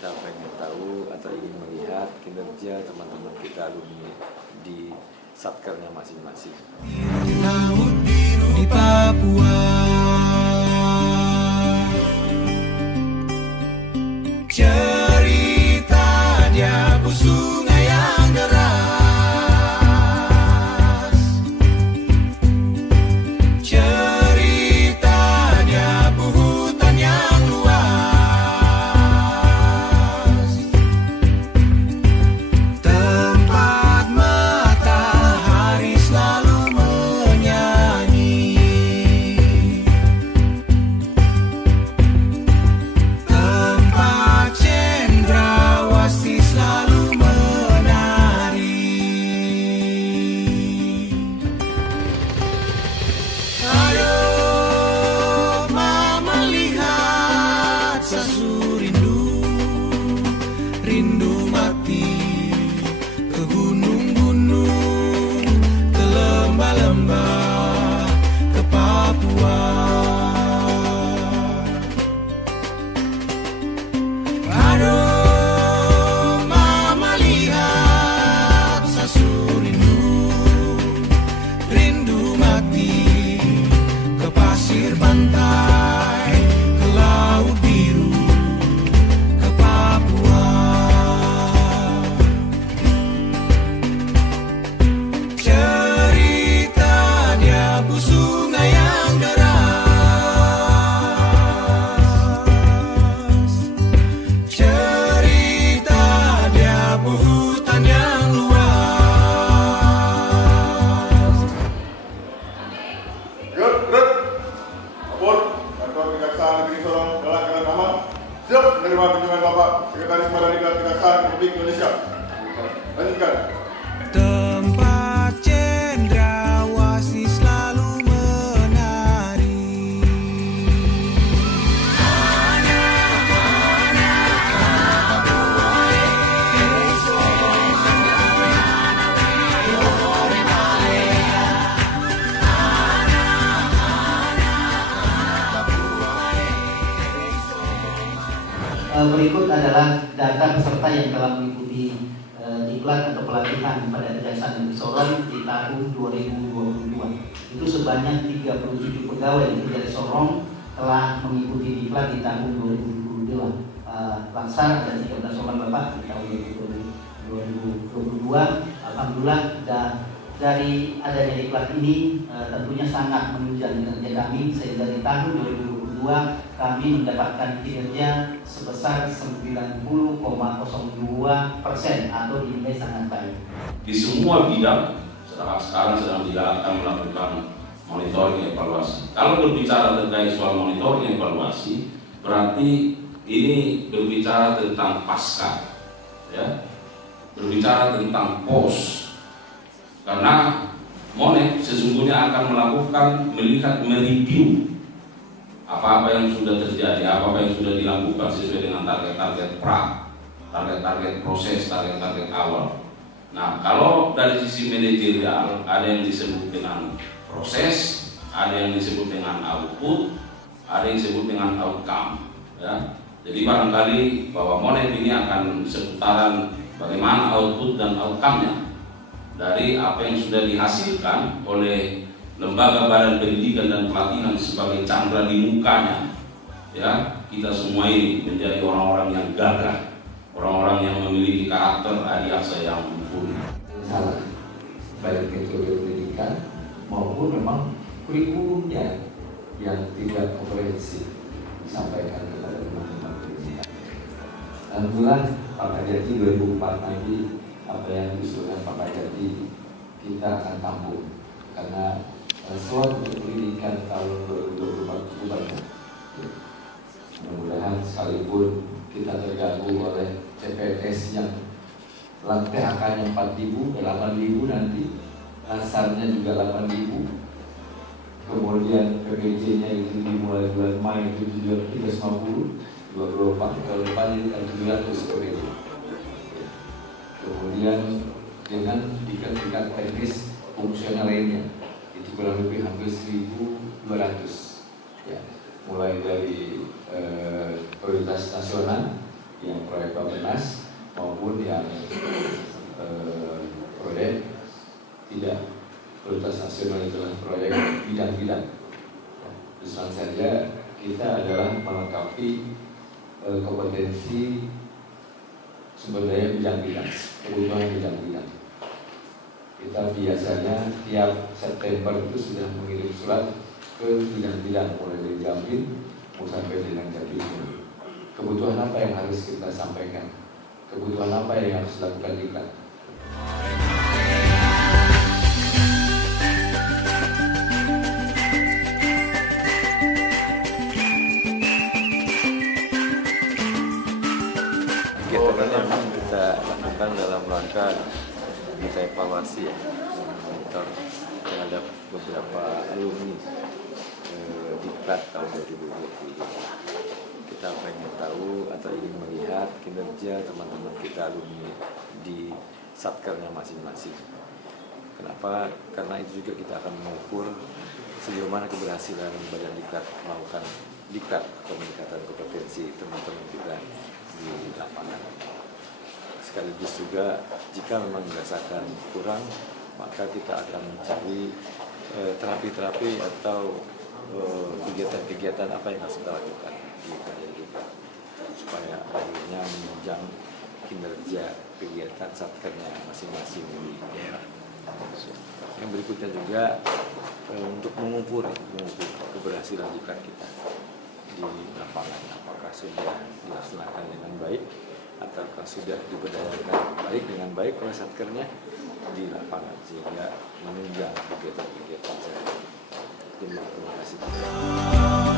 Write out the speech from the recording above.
kita pengen tahu atau ingin melihat kinerja teman-teman kita alumni di satkernya masing-masing. Laut biru di Papua, cerita dia sungai yang deras, cerita dia hutan yang luas, tempat matahari selalu menyanyi, tempat cendrawasih selalu menari. Aduh, mama lihat sasu rindu, rindu mati ke gunung-gunung, ke lembah-lembah, ke Papua. Aduh, mama lihat sasu rindu, rindu mati ke pasir pantai, ke laut biru, ke Papua. Cerita dia sungai yang deras, cerita dia hutan yang luas. Yuk, Abur, kantor Kejaksaan Negeri Sorong dalam keadaan aman. Siap menerima kunjungan Bapak Sekretaris Madani Kejaksaan Republik Indonesia. Lanjutkan. Tempat cendrawasih selalu menari. Berikut adalah data peserta yang telah mengikuti diklat atau pelatihan pada Kejaksaan Negeri Sorong di tahun 2022. Itu sebanyak 37 pegawai yang dari Sorong telah mengikuti diklat di tahun 2022. Laksar ada 13 orang Bapak di tahun 2022. Alhamdulillah dari adanya diklat ini tentunya sangat menunjang kinerja kami, sehingga di tahun 2022 kami mendapatkan kinerja sebesar 90,02% atau dinilai sangat baik. Di semua bidang sekarang sedang digalakkan melakukan monitoring evaluasi. Kalau berbicara terkait soal monitoring evaluasi, berarti ini berbicara tentang pasca, ya, berbicara tentang pos. Karena Monet sesungguhnya akan melihat, mereview apa-apa yang sudah terjadi, apa-apa yang sudah dilakukan sesuai dengan target-target target-target proses, target-target awal. Nah, kalau dari sisi manajerial ada yang disebut dengan proses, ada yang disebut dengan output, ada yang disebut dengan outcome, ya. Jadi barangkali bahwa Monet ini akan seputaran bagaimana output dan outcome-nya dari apa yang sudah dihasilkan oleh lembaga badan pendidikan dan pelatihan sebagai candra di mukanya, ya. Kita semua ini menjadi orang-orang yang gagah, orang-orang yang memiliki karakter adiaksa yang mumpuni. Salah, baik metode pendidikan maupun memang kurikulumnya yang tidak komprehensif disampaikan kepada teman-teman pendidikan. Alhamdulillah Pak Kajati 2004 nanti apa yang diusulkan Pak Kajati kita akan tampung, karena slot untuk pendidikan tahun 2024 cukup banyak. Mudah-mudahan sekalipun kita terganggu oleh CPNS yang PHK-nya 4.000, 8.000 nanti, dasarnya juga 8.000, kemudian PPJ-nya itu dimulai bulan Mei itu 350, 24, tahun depan ini 700 PPJ. Kemudian dengan tingkat teknis fungsional lainnya itu kurang lebih hampir 1.200, ya, mulai dari prioritas nasional yang proyek Bappenas maupun yang proyek tidak prioritas nasional, itulah proyek bidang-bidang. Terus saja kita adalah melengkapi kompetensi sumber daya bidang-bidang, kebutuhan bidang-bidang. Kita biasanya tiap September itu sudah mengirim surat ke bidang-bidang, mulai dari Jambi sampai dengan Jatim. Kebutuhan apa yang harus kita sampaikan? Kebutuhan apa yang harus dilakukan Diklat? Kegiatan ini memang kita lakukan dalam rangka kita evaluasi ya, monitor terhadap beberapa alumni Diklat tahun 2020. Kita pengen tahu atau ingin melihat kinerja teman-teman kita alumni di satkernya masing-masing. Kenapa? Karena itu juga kita akan mengukur sejauh mana keberhasilan Badan Diklat melakukan Diklat atau meningkatkan kompetensi teman-teman kita di lapangan. Sekaligus juga jika memang dirasakan kurang, maka kita akan mencari terapi-terapi atau kegiatan-kegiatan apa yang harus kita lakukan di Badan Diklat supaya akhirnya menunjang kinerja kegiatan satkernya masing-masing di daerah. Yang berikutnya juga untuk mengukur keberhasilan Diklat kita di lapangan, apakah sudah dilaksanakan dengan baik ataukah sudah diberdayakan baik dengan baik oleh satkernya di lapangan sehingga menunjang kegiatan-kegiatan saya. Terima kasih.